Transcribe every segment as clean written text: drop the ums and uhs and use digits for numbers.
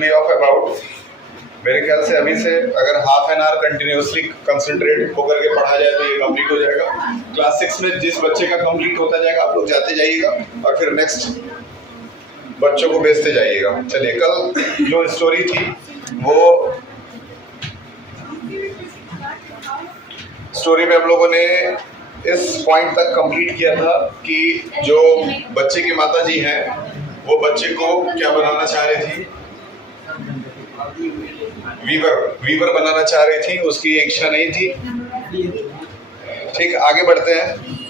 B of about, मेरे ख्याल से अभी से अगर half an hour continuously concentrate होकर के पढ़ा जाए तो ये कंप्लीट हो जाएगा। क्लास 6 में जिस बच्चे का कंप्लीट होता जाएगा आप लोग जाते जाइएगा और फिर नेक्स्ट बच्चों को भेजते जाइएगा। चलिए, कल जो स्टोरी थी वो स्टोरी में हम लोगों ने इस पॉइंट तक कंप्लीट किया था कि जो बच्चे की माता जी हैं वो बच्चे को क्या बनाना चाह रही थी, वीवर बनाना चाह रही थी, उसकी इच्छा नहीं थी। ठीक, आगे बढ़ते हैं,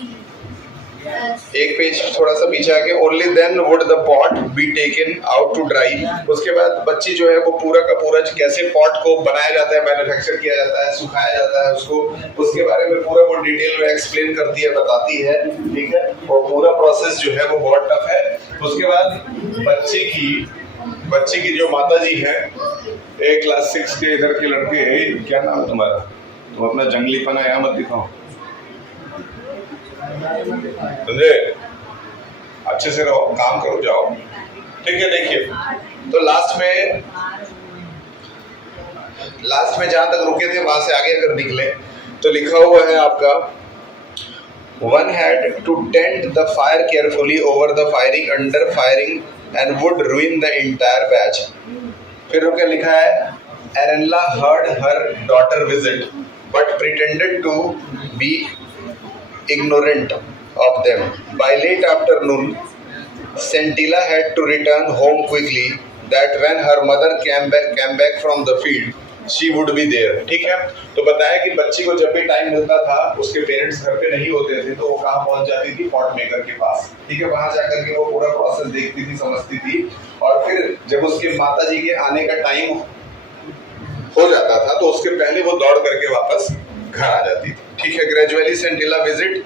एक पेज थोड़ा सा पीछे आके, only then would the pot be taken out to dry. उसके बाद बच्ची जो है वो पूरा का पूरा कैसे पॉट को बनाया जाता है, मैन्युफैक्चर किया जाता है, सुखाया जाता है उसको, उसके बारे में पूरा वो डिटेल में एक्सप्लेन करती है, बताती है। ठीक है, और पूरा प्रोसेस जो है वो बहुत टफ है। उसके बाद बच्चे की जो माता जी है, एक क्लास 6 के इधर के लड़के, क्या नाम है तुम्हारा, तुम अपना जंगलीपना यहाँ मत दिखाओ, समझे, अच्छे से रहो, काम करो, जाओ। ठीक है, देखिए तो लास्ट में जहां तक रुके थे वहां से आगे अगर निकले तो लिखा हुआ है आपका, one had to tend the fire carefully over the firing, under firing and would ruin the entire batch। फिर क्या लिखा है, Arenla heard her daughter visit but pretended to be ignorant of them। By late afternoon, Scintilla had to return home quickly, that when her mother came back from the field, she would be there। ठीक है, तो बताया कि बच्ची को जब भी time मिलता था, उसके पेरेंट्स घर पे नहीं होते थे तो वो कहाँ पहुंच जाती थी, पॉट मेकर के पास। ठीक है, वहां जाकर के वो पूरा प्रोसेस देखती थी, समझती थी, और फिर जब उसके माता जी के आने का टाइम हो जाता था तो उसके पहले वो दौड़ करके वापस घर आ जाती थी। ठीक है, gradually Sentila visit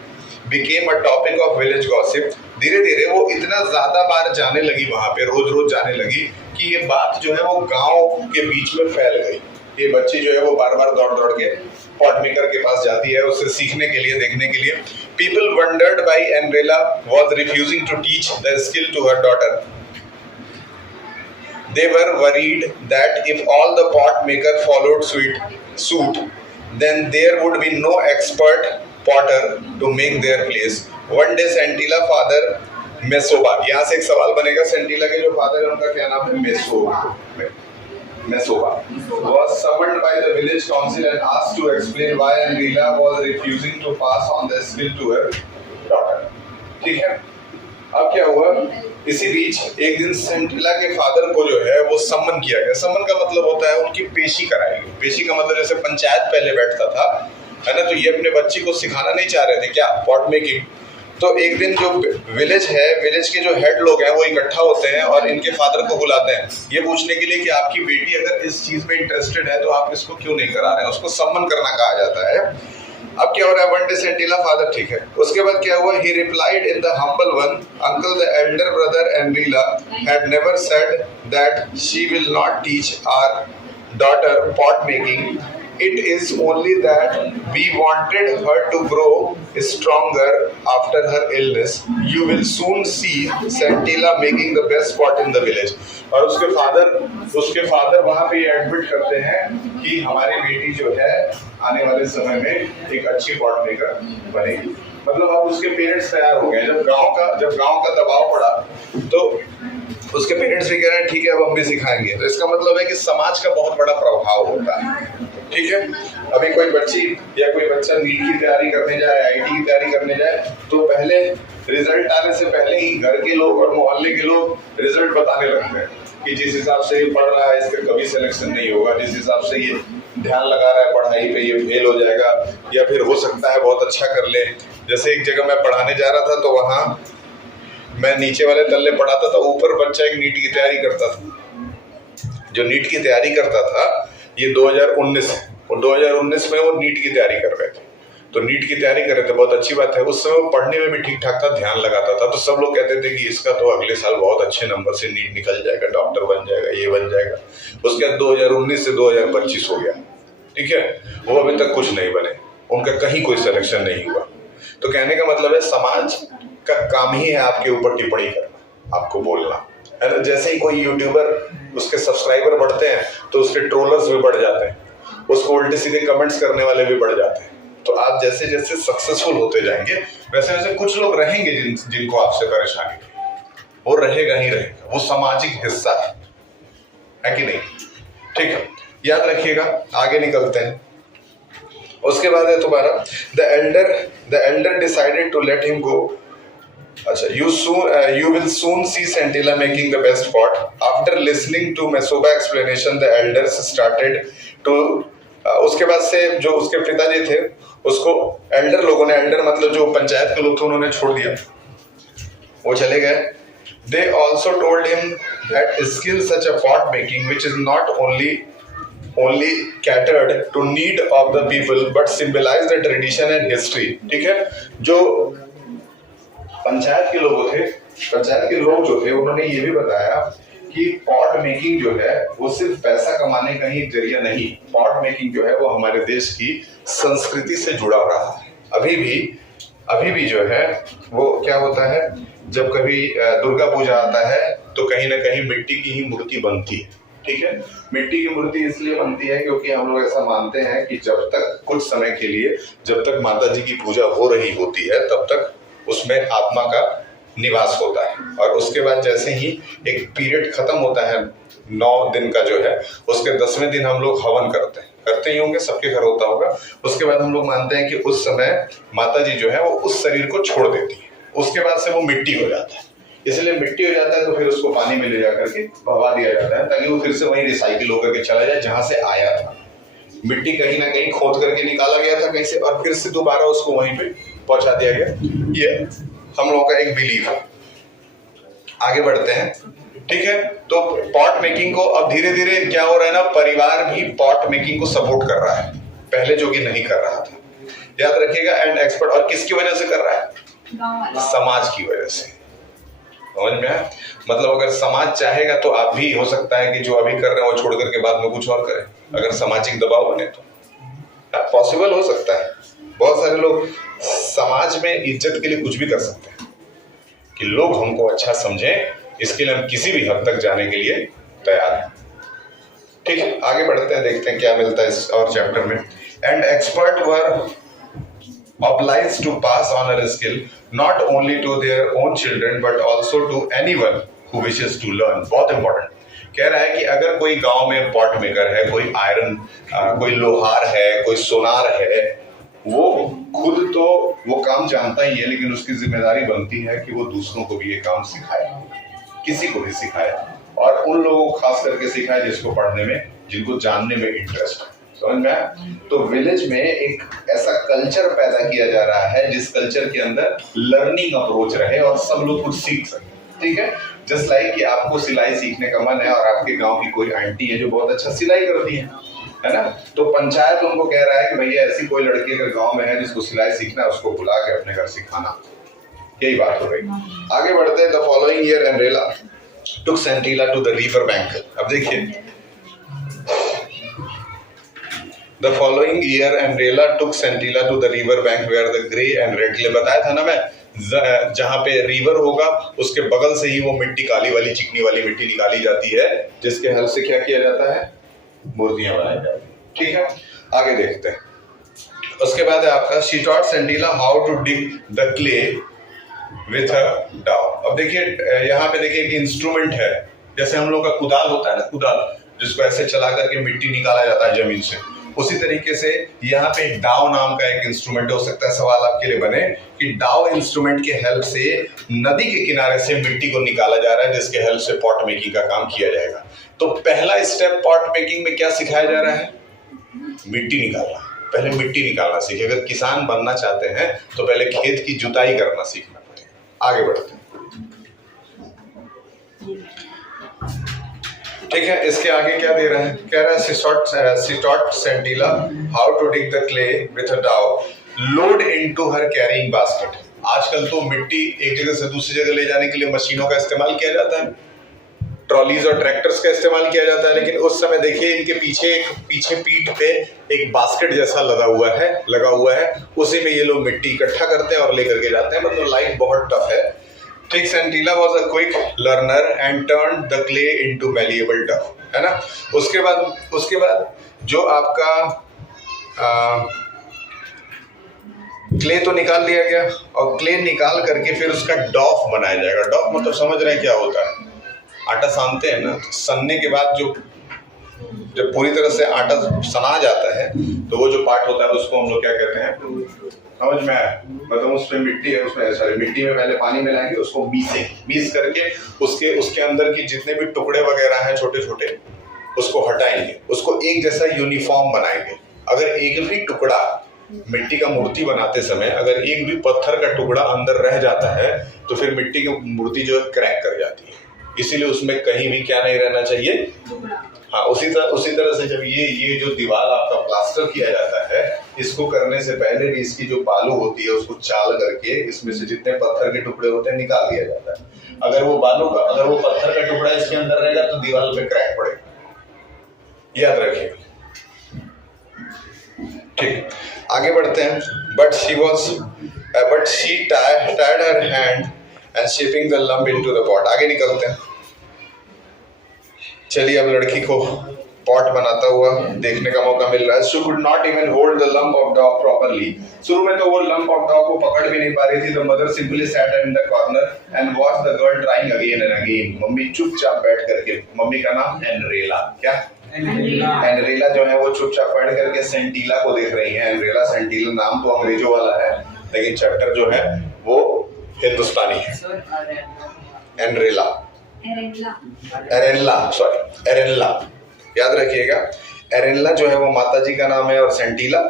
became a topic of village gossip. धीरे धीरे वो इतना ज्यादा बार जाने लगी वहां पे, रोज रोज जाने लगी कि ये बात जो है वो गांव के बीच में फैल गई। ये बच्ची जो है वो बार बार दौड़ दौड़ के पॉट मेकर के पास जाती है, उससे सीखने के लिए, देखने के लिए। People wondered why Andrela was refusing to teach the skill to her daughter. They were worried that if all the pot maker followed suit, then there would be no expert potter to make their place। One day Scintilla father Mesoba, यहाँ से एक सवाल बनेगा, सेंटिला के जो father है उनका क्या नाम है, Mesoba was summoned by the village council and asked to explain why Andrila was refusing to pass on the skill to her daughter। ठीक है, अब क्या हुआ, इसी बीच एक दिन सेंटिला के फादर को जो है वो सम्मन किया गया। सम्मन का मतलब होता है उनकी पेशी कराई गई। पेशी का मतलब जैसे पंचायत पहले बैठता था, है ना, तो ये अपने बच्ची को सिखाना नहीं चाह रहे थे क्या, पॉट मेकिंग। तो एक दिन जो विलेज है, विलेज के जो हेड लोग हैं वो इकट्ठा होते हैं और इनके फादर को बुलाते हैं ये पूछने के लिए कि आपकी बेटी अगर इस चीज में इंटरेस्टेड है तो आप इसको क्यों नहीं करा रहे हैं, उसको सम्मन करना कहा जाता है। अब क्या हो रहा है, वन डे सेंटिला फादर, ठीक है, उसके बाद क्या हुआ, he replied in the humble one, uncle the elder brother Andrila had never said that she will not teach our daughter pot making। It is only that we wanted her to grow stronger after her illness। You will soon see Scintilla making the best pot in the village। और उसके father वहां पे admit करते हैं कि हमारी बेटी जो है आने वाले समय में एक अच्छी पॉट मेकर बनेगी। मतलब अब उसके पेरेंट्स तैयार हो गए। जब गांव का दबाव पड़ा तो उसके पेरेंट्स भी कह रहे हैं ठीक है अब हम भी सिखाएंगे। तो इसका मतलब है कि समाज का बहुत बड़ा प्रभाव होता है। ठीक है, अभी कोई बच्ची या कोई बच्चा नीट की तैयारी करने जाए, आईटी की तैयारी करने जाए, तो पहले रिजल्ट आने से पहले ही घर के लोग और मोहल्ले के लोग रिजल्ट बताने लगते हैं कि जिस हिसाब से ये पढ़ रहा है इसका कभी सिलेक्शन नहीं होगा, जिस हिसाब से ये ध्यान लगा रहा है पढ़ाई पे ये फेल हो जाएगा, या फिर हो सकता है बहुत अच्छा कर ले। जैसे एक जगह मैं पढ़ाने जा रहा था तो वहाँ मैं नीचे वाले तल्ले पढ़ाता था, ऊपर बच्चा एक नीट की तैयारी करता था। जो नीट की तैयारी करता था ये 2019 में वो नीट की तैयारी कर रहे थे। तो नीट की तैयारी कर रहे थे, बहुत अच्छी बात है। उस समय वो पढ़ने में भी ठीक ठाक था, ध्यान लगाता था। तो सब लोग कहते थे कि इसका तो अगले साल बहुत अच्छे नंबर से नीट निकल जाएगा, डॉक्टर बन जाएगा, ये बन जाएगा। उसके बाद 2019 से 2025 हो गया। ठीक है, वो अभी तक कुछ नहीं बने, उनका कहीं कोई सिलेक्शन नहीं हुआ। तो कहने का मतलब है समाज का काम ही है आपके ऊपर टिप्पणी करना, आपको बोलना। है ना। जैसे ही कोई यूट्यूबर उसके सब्सक्राइबर बढ़ते हैं तो उसके ट्रोलर्स भी बढ़ जाते हैं, उसको उल्टे सीधे कमेंट्स करने वाले भी बढ़ जाते हैं। तो आप जैसे जैसे सक्सेसफुल होते जाएंगे वैसे वैसे कुछ लोग रहेंगे जिनको आपसे परेशानी है, वो रहेगा ही रहेगा, वो सामाजिक हिस्सा है कि नहीं। ठीक है, याद रखिएगा। आगे निकलते हैं। उसके बाद है तुम्हारा the elder decided to let him go. अच्छा, you will soon see Scintilla making the best pot. After listening to Mesoba explanation, the elders started to उसके बाद से जो उसके पिताजी थे उसको एल्डर लोगों ने, एल्डर मतलब जो पंचायत के लोग थे, उन्होंने छोड़ दिया, वो चले गए। They also told him that skill such a pot making which is not only catered to need of the people but symbolize the tradition and history। ठीक है, जो पंचायत के लोग जो थे उन्होंने ये भी बताया कि पॉट मेकिंग जो है वो सिर्फ पैसा कमाने का ही जरिया नहीं, पॉट मेकिंग जो है वो हमारे देश की संस्कृति से जुड़ा रहा है। अभी भी जो है वो क्या होता है, जब कभी दुर्गा पूजा आता है तो कहीं ना कहीं मिट्टी की ही मूर्ति बनती है। ठीक है, मिट्टी की मूर्ति इसलिए बनती है क्योंकि हम लोग ऐसा मानते हैं कि जब तक कुछ समय के लिए जब तक माता जी की पूजा हो रही होती है तब तक उसमें आत्मा का निवास होता है, और उसके बाद जैसे ही एक पीरियड खत्म होता है 9 दिन का जो है, उसके 10वें दिन हम लोग हवन करते ही होंगे, सबके घर होता होगा। उसके बाद हम लोग मानते हैं कि उस समय माता जी जो है वो उस शरीर को छोड़ देती है, उसके बाद से वो मिट्टी हो जाता है। इसलिए मिट्टी हो जाता है तो फिर उसको पानी में ले जा करके बहा दिया जाता है ताकि वो फिर से वहीं रिसाइकिल होकर के चला जाए जहां से आया था। मिट्टी कहीं ना कहीं खोद करके निकाला गया था कहीं से, और फिर से दोबारा उसको वहीं पे पहुंचा दिया गया। ये हम लोगों का एक बिलीफ है। आगे बढ़ते हैं। ठीक है, तो पॉट मेकिंग को अब धीरे धीरे क्या हो रहा है ना, परिवार भी पॉट मेकिंग को सपोर्ट कर रहा है, पहले जो कि नहीं कर रहा था। याद रखिएगा, एंड एक्सपर्ट, और किसकी वजह से कर रहा है? समाज की वजह से। समझ में आया? मतलब अगर समाज चाहेगा तो आप भी हो सकता है कि जो अभी कर रहे हैं वो छोड़ करके बाद में कुछ और करें, अगर सामाजिक दबाव बने तो पॉसिबल हो सकता है। बहुत सारे लोग समाज में इज्जत के लिए कुछ भी कर सकते हैं कि लोग हमको अच्छा समझें, इसके लिए हम किसी भी हद तक जाने के लिए तैयार हैं। ठीक है, आगे बढ़ते हैं, देखते हैं क्या मिलता है इस और चैप्टर में। And expert were obliged to pass on her skill not only to their own children but also to anyone who wishes to learn। बहुत इंपॉर्टेंट कह रहा है कि अगर कोई गांव में पॉट मेकर है, कोई आयरन, कोई लोहार है, कोई सोनार है, वो खुद तो वो काम जानता ही है, लेकिन उसकी जिम्मेदारी बनती है कि वो दूसरों को भी ये काम सिखाए, किसी को भी सिखाए, और उन लोगों को खास करके सिखाए जिसको पढ़ने में, जिनको जानने में इंटरेस्ट है। समझ में आया? तो विलेज में एक ऐसा कल्चर पैदा किया जा रहा है जिस कल्चर के अंदर लर्निंग अप्रोच रहे और सब लोग कुछ सीख सके। ठीक है, जस्ट लाइक कि आपको सिलाई सीखने का मन है और आपके गांव की कोई आंटी है जो बहुत अच्छा सिलाई करती है ना, तो पंचायत उनको कह रहा है कि भैया ऐसी कोई लड़की अगर गांव में है जिसको सिलाई सीखना है, उसको बुला के अपने घर सिखाना। यही बात हो गई। आगे बढ़ते हैं। The following year Andrela took Sentila to the river bank. अब देखिए, The following year, Andrela took Scintilla to the river bank where the grey and red clay, बताया था ना मैं, जहाँ पे रिवर होगा उसके बगल से ही वो मिट्टी, काली वाली चिकनी वाली मिट्टी निकाली जाती है, जिसके हेल्प से क्या किया जाता है? मूर्तियां बनाई जाती है। ठीक है, आगे देखते हैं। उसके बाद है आपका she taught Scintilla how to dig the clay with a dowel। अब देखिए, यहाँ पे देखिए एक इंस्ट्रूमेंट है, जैसे हम लोग का कुदाल होता है ना, कुदाल जिसको ऐसे चला करके मिट्टी निकाला जाता है जमीन से, उसी तरीके से यहाँ पे डाव नाम का एक इंस्ट्रूमेंट हो सकता है। सवाल आपके लिए बने कि डाव इंस्ट्रूमेंट के हेल्प से नदी के किनारे से मिट्टी को निकाला जा रहा है, जिसके हेल्प से पॉट मेकिंग का काम किया जाएगा। तो पहला स्टेप पॉट मेकिंग में क्या सिखाया जा रहा है? मिट्टी निकालना। पहले मिट्टी निकालना सीखे। अगर किसान बनना चाहते हैं तो पहले खेत की जुताई करना सीखना पड़ेगा। आगे बढ़ते हैं। ठीक है, इसके आगे क्या दे रहा है? कह रहा है she taught Scintilla how to dig the clay with a dowel, load into her carrying basket। आजकल तो मिट्टी एक जगह से दूसरी जगह ले जाने के लिए मशीनों का इस्तेमाल किया जाता है, ट्रॉलीज और ट्रैक्टर्स का इस्तेमाल किया जाता है, लेकिन उस समय देखिए इनके पीछे पीठ पे एक बास्केट जैसा लगा हुआ है, उसी में ये लोग मिट्टी इकट्ठा करते हैं और लेकर के जाते हैं। मतलब लाइफ बहुत टफ है। ठीक, Sentila was a quick learner and turn the clay into malleable dough, है ना। उसके बाद जो आपका क्ले तो निकाल लिया गया, और क्ले निकाल करके फिर उसका डॉफ बनाया जाएगा। डॉफ मतलब समझ रहे हैं क्या होता है? आटा सानते हैं ना, तो सनने के बाद जब पूरी तरह से आटा सना जाता है तो वो जो पार्ट होता है उसको हम लोग क्या कहते हैं, समझ में आया? मतलब उसमें मिट्टी है, उसमें सॉरी मिट्टी में पहले पानी मिलाएंगे, उसको मीस करके उसके अंदर की जितने भी टुकड़े वगैरह हैं छोटे छोटे उसको हटाएंगे, उसको एक जैसा यूनिफॉर्म बनाएंगे। अगर एक भी टुकड़ा मिट्टी का मूर्ति बनाते समय अगर एक भी पत्थर का टुकड़ा अंदर रह जाता है तो फिर मिट्टी की मूर्ति जो है क्रैक कर जाती है। इसीलिए उसमें कहीं भी क्या नहीं रहना चाहिए, हाँ। उसी तरह से जब ये जो दीवार आपका प्लास्टर किया जाता है, इसको करने से पहले भी इसकी जो बालू होती है उसको चाल करके इसमें से जितने पत्थर के टुकड़े होते हैं निकाल दिया जाता है। अगर वो पत्थर का टुकड़ा इसके अंदर रहेगा तो दीवार पे क्रैक पड़ेगा, याद रखिएगा। ठीक, आगे बढ़ते हैं। But she tied her hand and shaping the lump into the pot. आगे निकलते हैं। चलिए, अब लड़की को पॉट बनाता हुआ देखने का मौका मिल रहा है। She could not even hold the lump of dough properly. शुरू में तो वो lump of dough को पकड़ भी नहीं पा रही थी। The mother simply sat in the corner and watched the girl trying again and again. Mummy चुपचाप बैठ करके, मम्मी का नाम एनरेला, क्या? एनरेला जो है वो चुपचाप बैठ करके सेंटीला को देख रही है। एनरेला सेंटीला नाम तो अंग्रेजों वाला है, लेकिन चैप्टर जो है वो हिंदुस्तानी है। एनरेला, एरेनला, याद रखिएगा। एरेनला जो है वो माता जी का नाम है और सेंटीला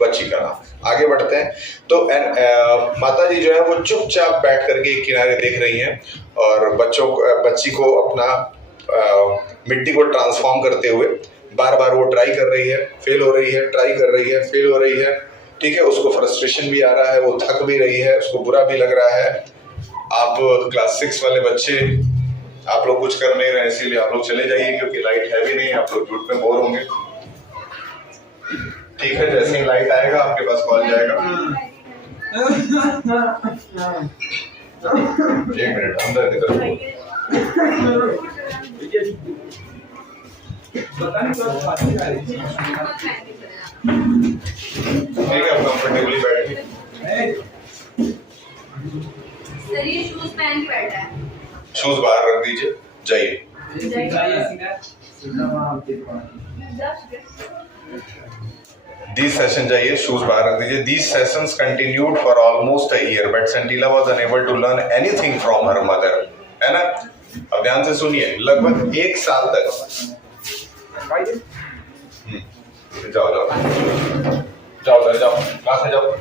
बच्ची का नाम। आगे बढ़ते हैं। तो माता जी जो है वो चुपचाप बैठ करके एक किनारे देख रही हैं और बच्ची को अपना मिट्टी को ट्रांसफॉर्म करते हुए बार बार वो ट्राई कर रही है, फेल हो रही है, ट्राई कर रही है, फेल हो रही है। ठीक है, उसको फ्रस्ट्रेशन भी आ रहा है, वो थक भी रही है, उसको बुरा भी लग रहा है। आप क्लास 6 वाले बच्चे, आप लोग कुछ कर नहीं रहे, इसीलिए आप लोग चले जाइए, क्योंकि लाइट है भी नहीं, आप लोग झूठ में बोर होंगे। ठीक है, जैसे ही लाइट आएगा आपके पास कॉल जाएगा। 1 मिनट, अंदर निकल। ठीक है, आप कंफर्टेबली बैठिए। सर ये शूज पहन के बैठा है। शूज बाहर रख दीजिए, जाइए। These sessions जाइए, शूज बाहर रख दीजिए। These sessions continued for almost a year, but Santila was unable to learn anything from her mother. है ना? अब ध्यान से सुनिए, लगभग 1 साल तक। जाओ, क्लास में जाओ।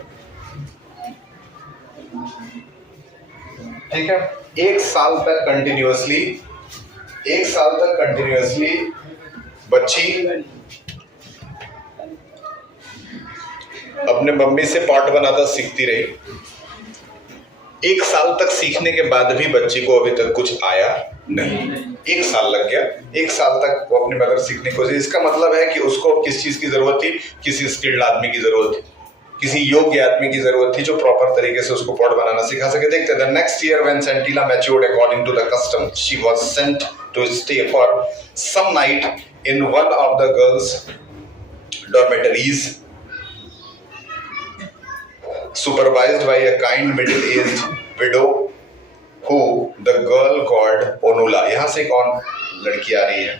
ठीक है, 1 साल तक कंटिन्यूअसली बच्ची अपने मम्मी से पॉट बनाता सीखती रही। 1 साल तक सीखने के बाद भी बच्ची को अभी तक कुछ आया नहीं। 1 साल लग गया, 1 साल तक वो अपनी मदर सीखने की कोशिश। इसका मतलब है कि उसको किस चीज की जरूरत थी? किसी स्किल्ड आदमी की जरूरत थी, किसी योग्य आदमी की जरूरत थी जो प्रॉपर तरीके से उसको पॉट बनाना सिखा सके। देखते हैं, the next year when Sentila matured according to the custom, she was sent to stay for some night in one of the girls dormitories, supervised by a kind middle-aged widow who the girl called Onula. यहाँ से कौन लड़की आ रही है?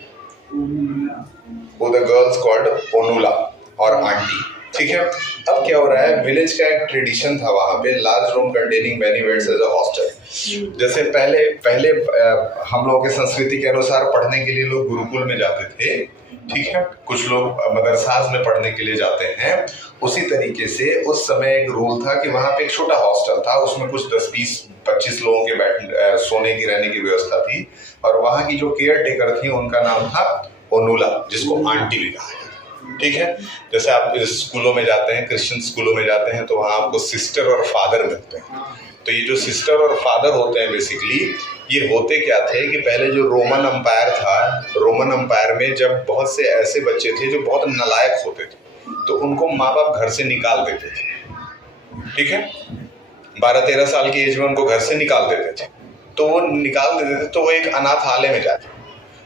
Who the girls called Onula और aunty. ठीक है, अब क्या हो रहा है? विलेज का एक ट्रेडिशन था वहाँ पे, large room containing many beds as a hostel. जैसे पहले हम लोगों के संस्कृति के अनुसार पढ़ने के लिए लोग गुरुकुल में जाते थे। ठीक है, कुछ लोग मदरसाज में पढ़ने के लिए जाते हैं। उसी तरीके से उस समय एक रूल था कि वहाँ पे एक छोटा हॉस्टल था, उसमें कुछ 10, 20, 25 लोगों के सोने की रहने की व्यवस्था थी। और वहाँ की जो केयर टेकर थी उनका नाम था ओनुला, जिसको आंटी भी कहा जाता है। ठीक है, जैसे आप स्कूलों में जाते हैं, क्रिश्चियन स्कूलों में जाते हैं, तो वहाँ आपको सिस्टर और फादर मिलते हैं। तो ये जो सिस्टर और फादर होते हैं बेसिकली ये होते क्या थे कि पहले जो रोमन अंपायर था, रोमन अंपायर में जब बहुत से ऐसे बच्चे थे जो बहुत नालायक होते थे तो उनको माँ बाप घर से निकाल देते थे। ठीक है, 12-13 साल की एज में उनको घर से निकाल देते थे। तो वो निकाल देते थे, तो वो एक अनाथालय में जाते।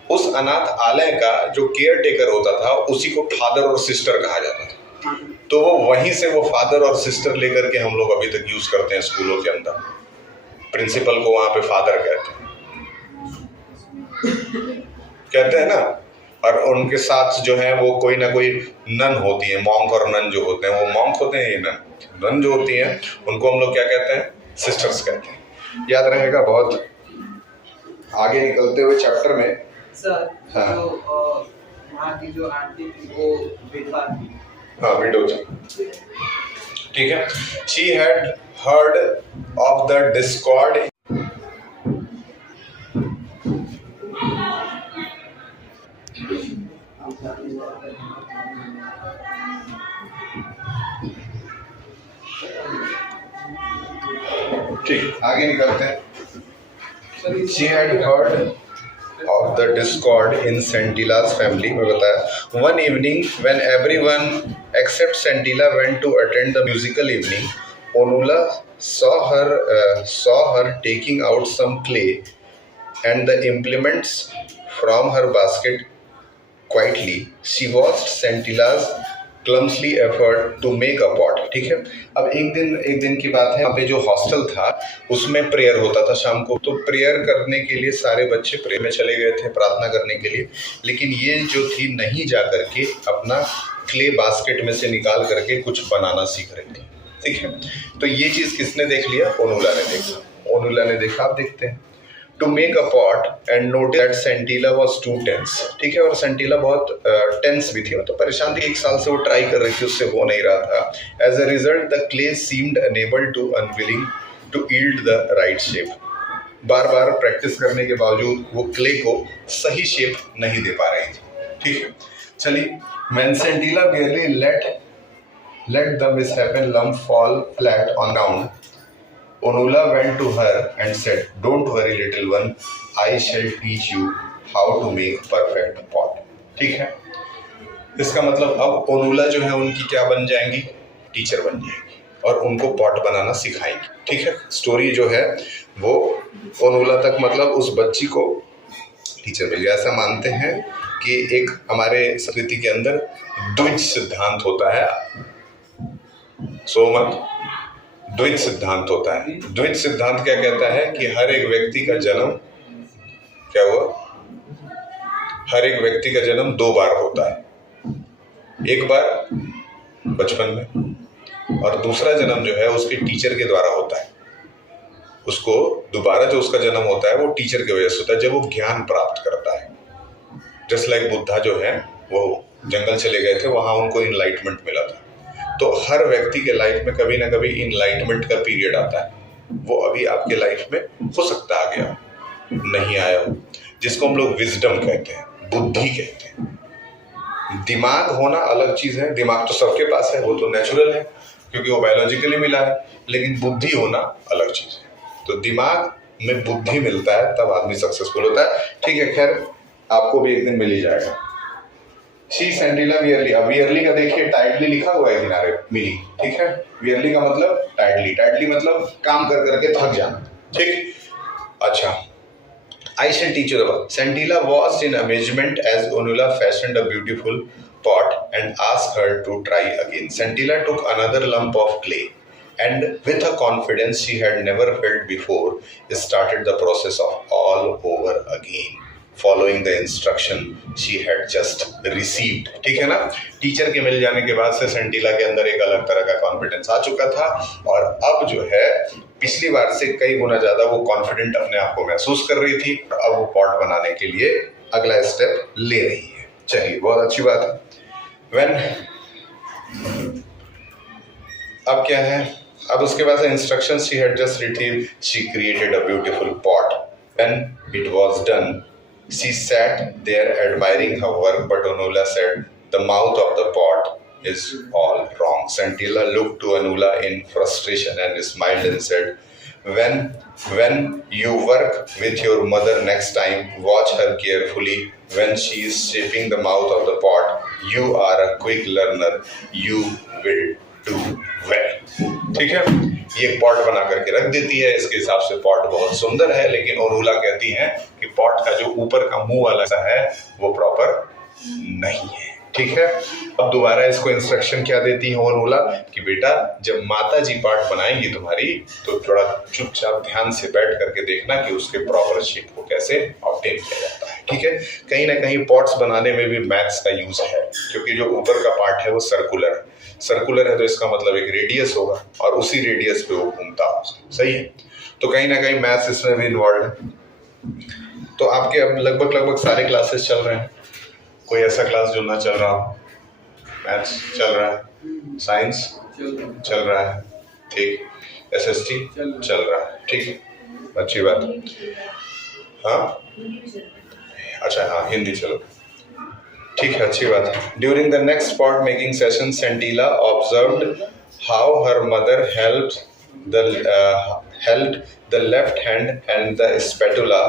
उस अनाथालय का जो केयर टेकर होता था उसी को फादर और सिस्टर कहा जाता था। तो वो वहीं से वो फादर और सिस्टर लेकर के हम लोग अभी तक यूज करते हैं स्कूलों के अंदर। प्रिंसिपल को वहाँ पे फादर कहते हैं ना। और उनके साथ जो है वो कोई ना कोई नन होती है, मॉन्क और नन जो होते हैं, वो मॉन्क होते हैं, ये नन जो होती हैं उनको हम लोग क्या कहते हैं, सिस्टर्स कहते हैं। याद रहेगा। बहुत आगे निकलते हुए चैप्टर में सर, हाँ। जो वहाँ की जो आंटी थी वो विधवा थी। हाँ, विडो थी। ठीक है। She had heard of the Discord ठीक, आगे निकलते हैं। She had heard of the discord in Santila's family में बताया। One evening when everyone except Santila went to attend the musical evening, Onula saw her taking out some clay and the implements from her basket quietly. She watched Santila's clumsy effort to make a pot। ठीक है। अब एक दिन की बात है, यहाँ पे जो हॉस्टल था उसमें प्रेयर होता था शाम को। तो प्रेयर करने के लिए सारे बच्चे प्रेयर में चले गए थे प्रार्थना करने के लिए, लेकिन ये जो थी नहीं जा करके अपना क्ले बास्केट में से निकाल करके कुछ बनाना सीख रही थी। ठीक है। तो ये चीज़ किसने देख लिया? ओनुला ने देखा। ओनुला ने देखा, आप देखते हैं। To make a pot and note that Sentila was too tense. ठीक है। और सेंटिला बहुत टेंस भी थी, मतलब परेशान थी। 1 साल से वो ट्राई कर रही थी, उससे हो नहीं रहा था। As a result the clay seemed unable to unwilling to yield the right shape. बार बार प्रैक्टिस करने के बावजूद वो क्ले को सही शेप नहीं दे पा रही थी। ठीक है। चलिए। When Sentila barely let the misshapen lump fall flat on ground, Onula went to her and said, "Don't worry, little one. I shall teach you how to make perfect pot." ठीक है। इसका मतलब अब ओनुला जो है उनकी क्या बन जाएंगी? टीचर बन जाएंगी और उनको पॉट बनाना सिखाएंगी। ठीक है। स्टोरी जो है वो ओनुला तक, मतलब उस बच्ची को टीचर मिल गया। ऐसा मानते हैं कि एक हमारे संस्कृति के अंदर द्विज सिद्धांत होता है। सोमत द्विज सिद्धांत होता है। द्विज सिद्धांत क्या कहता है कि हर एक व्यक्ति का जन्म क्या हुआ? हर एक व्यक्ति का जन्म 2 बार होता है। एक बार बचपन में और दूसरा जन्म जो है उसके टीचर के द्वारा होता है। उसको दोबारा जो उसका जन्म होता है वो टीचर की वजह से होता है, जब वो ज्ञान प्राप्त करता है। जस्ट लाइक बुद्धा जो है वो जंगल चले गए थे, वहां उनको इनलाइटमेंट मिला था। तो हर व्यक्ति के लाइफ में कभी ना कभी इनलाइटमेंट का पीरियड आता है। वो अभी आपके लाइफ में हो सकता आ गया, नहीं आया हो, जिसको हम लोग विजडम कहते हैं, बुद्धि कहते हैं। दिमाग होना अलग चीज है। दिमाग तो सबके पास है, वो तो नेचुरल है क्योंकि वो बायोलॉजिकली मिला है, लेकिन बुद्धि होना अलग चीज है। तो दिमाग में बुद्धि मिलता है तब आदमी सक्सेसफुल होता है। ठीक है। खैर, आपको भी एक दिन मिल ही जाएगा। She Sentila wearily. अब वियरली का देखिए टाइटली लिखा हुआ है किनारे, मीनिंग। ठीक है। वियरली का मतलब टाइटली मतलब काम कर करके थक जाना। ठीक। अच्छा। I shall teach you the work. Santila was in amazement as Onula fashioned a beautiful pot and asked her to try again. Santila took another lump of clay and with a confidence she had never felt before started the process of all over again, following the instruction she had just received। ठीक है ना। Teacher के मिल जाने के बाद से सेंटिला के अंदर एक अलग तरह का कॉन्फिडेंस आ चुका था और अब जो है पिछली बार से कई गुना ज्यादा वो कॉन्फिडेंट अपने आप को महसूस कर रही थी। अब वो पॉट बनाने के लिए अगला स्टेप ले रही है। चलिए, बहुत अच्छी बात है। व्हेन अब क्या है? अब उसके बाद से instruction she had just received, she created a beautiful pot. When it was done, she sat there admiring her work, but Onula said, "The mouth of the pot is all wrong." Santila looked to Onula in frustration and smiled and said, When you work with your mother next time, watch her carefully when she is shaping the mouth of the pot. You are a quick learner. You will do well. ठीक है, ये pot बना करके रख देती है। इसके हिसाब से पॉट बहुत सुंदर है, लेकिन ओरुला कहती है कि पॉट का जो ऊपर का मुंह वाला सा है वो प्रॉपर नहीं है। ठीक है, अब दोबारा इसको इंस्ट्रक्शन क्या देती है ओरुला कि बेटा जब माता जी पॉट बनाएंगी तुम्हारी तो थोड़ा चुपचाप ध्यान से बैठ करके देखना कि उसके प्रॉपर शेप को कैसे ऑब्टेन किया जाता है। ठीक है, कहीं ना कहीं पॉट्स बनाने में भी मैथ्स का यूज है, क्योंकि जो ऊपर का पार्ट है वो सर्कुलर है तो इसका मतलब एक रेडियस होगा और उसी रेडियस पे वो घूमता होगा। सही है, तो कहीं ना कहीं मैथ्स इसमें भी इन्वॉल्व है। तो आपके अब लगभग सारे क्लासेस चल रहे हैं। कोई ऐसा क्लास जो ना चल रहा हो? मैथ्स चल रहा है, साइंस चल रहा है, ठीक, SST चल रहा है, ठीक, अच्छी बात। हाँ अच्छा, हाँ हिंदी चलो, ठीक है, अच्छी बात है। During the next pot making session Sentila observed how her mother held the left hand and the spatula,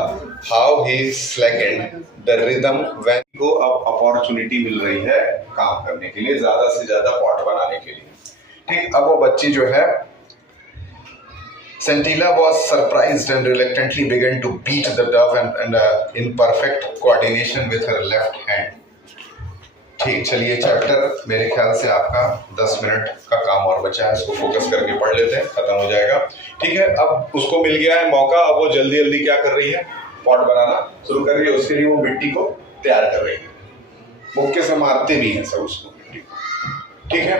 how he slackened the rhythm when को अब अपॉर्चुनिटी मिल रही है काम करने के लिए, ज्यादा से ज्यादा पॉट बनाने के लिए। ठीक, अब वो बच्ची जो है Scintilla was surprised and reluctantly began to beat the dove and in perfect coordination with her left hand. ठीक, चलिए चैप्टर मेरे ख्याल से आपका 10 मिनट का काम और बचा है, इसको फोकस करके पढ़ लेते हैं, खत्म हो जाएगा। ठीक है, अब उसको मिल गया है मौका, अब वो जल्दी जल्दी क्या कर रही है, पॉट बनाना शुरू कर रही है। उसके लिए वो मिट्टी को तैयार कर रही है, मुक्के से मारते भी हैं सब उसको मिट्टी को। ठीक है,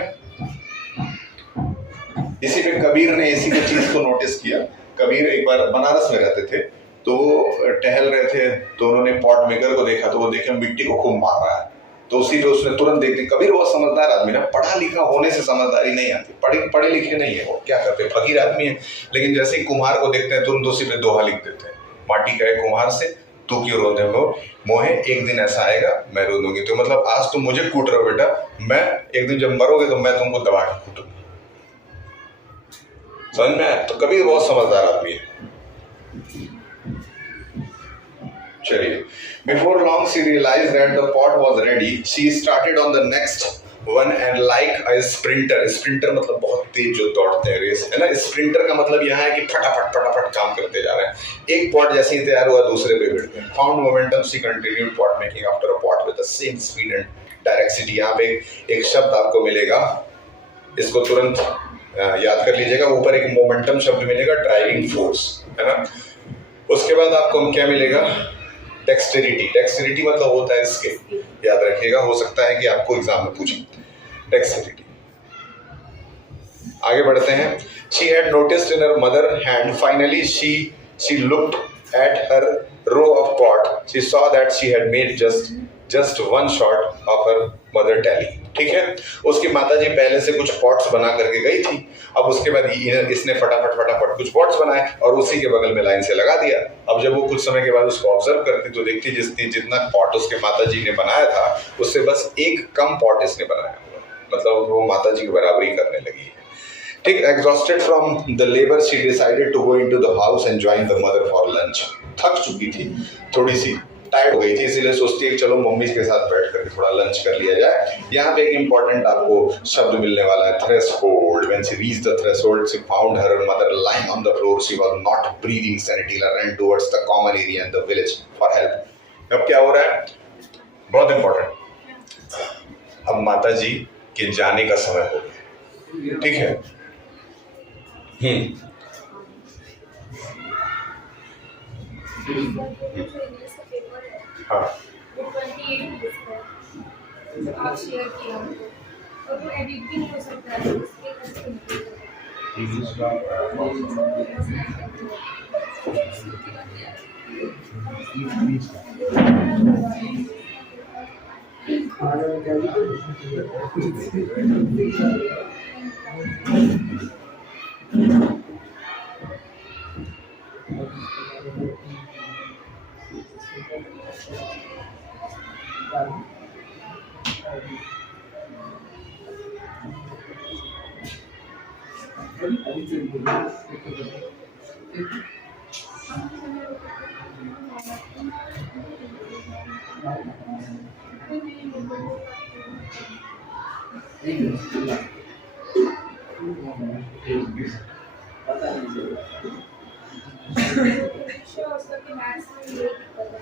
इसी पे कबीर ने इसी की चीज को नोटिस किया। कबीर एक बार बनारस में रहते थे, तो वो टहल रहे थे, तो उन्होंने पॉट मेकर को देखा, तो वो देखे मिट्टी को खूब मार रहा है, तो उसी पे उसने तुरंत देख दी। कबीर बहुत समझदार आदमी ना, पढ़ा लिखा होने से समझदारी नहीं आती, पढ़े लिखे नहीं है वो, क्या करते फकीर आदमी है, लेकिन जैसे ही कुम्हार को देखते हैं तुरंत उसी पे दोहा लिख देते हैं, माटी का कुम्हार से तू क्यों रोते हो मोहे, एक दिन ऐसा आएगा मैं रो दूंगी। तो मतलब आज तुम मुझे कूट रहे हो बेटा, मैं एक दिन जब मरोगे तो मैं तुमको दबा के कूटूंगा। समझ में आया? तो कबीर बहुत समझदार आदमी है। चलिए, before long she realised that the pot was ready, she started on the next one and like a sprinter मतलब बहुत तेज जो दौड़ते हैं, रेस है ना। स्प्रिंटर का मतलब यहाँ है कि फटाफट काम करते जा रहे हैं। एक पॉट जैसे ही तैयार हुआ दूसरे पे भिड़ गए। Found momentum she continued pot making after a pot with the same speed and dexterity. यहाँ पे एक शब्द आपको मिलेगा, इसको तुरंत याद कर लीजिएगा। ऊपर एक मोमेंटम शब्द मिलेगा, ड्राइविंग फोर्स, है ना। उसके बाद आपको क्या मिलेगा, डेक्सटेरिटी मतलब होता है स्किल, याद रखिएगा, हो सकता है कि आपको एग्जाम में पूछे डेक्सटेरिटी। आगे बढ़ते हैं। She had noticed in her mother hand. Finally, she looked at her row of pot. She saw that she had made just one shot of her mother tally. ठीक है, उसकी माताजी पहले से कुछ पॉट्स बना करके गई थी। अब उसके बाद इसने फटाफट कुछ पॉट्स बनाए और उसी के बगल में लाइन से लगा दिया। अब जब वो कुछ समय के बाद उसको ऑब्जर्व करती तो देखती जितना पॉट उसके माताजी ने बनाया था उससे बस एक कम पॉट इसने बनाया, मतलब वो माताजी की बराबरी करने लगी है। ठीक, exhausted from the labor, she decided to go into the house and join the mother for lunch. थक चुकी थी, थोड़ी सी टायर्ड हो गई थी, इसीलिए सोचती है कि चलो मम्मी के साथ बैठ कर थोड़ा लंच कर लिया जाए। यहाँ पे एक इम्पोर्टेंट आपको शब्द मिलने वाला है, threshold. When she reached the threshold, she found her mother lying on the floor. She was not breathing. Scintilla ran towards the common area and the village for help. अब क्या हो रहा है, बहुत इम्पोर्टेंट, अब माता जी के जाने का समय हो गया। ठीक है, हाँ, आप शेयर किया और वो एडिट भी नहीं हो सकता है, उसके पता नहीं विषय उसका कि मैथ्स में ये दिक्कत है।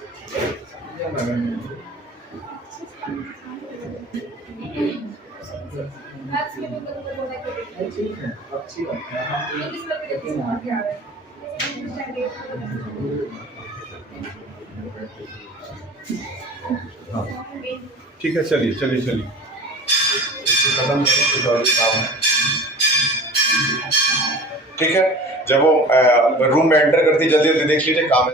मैथ्स में भी मतलब होना चाहिए। ठीक है, अच्छी बात है। हम इंग्लिश में भी देखो समझ आ रहा है। ठीक है, चलिए चलिए चलिए खत्म करें, कुछ और काम है। ठीक है, जब वो रूम में एंटर करती जल्दी जल्दी देख लीजिए काम है।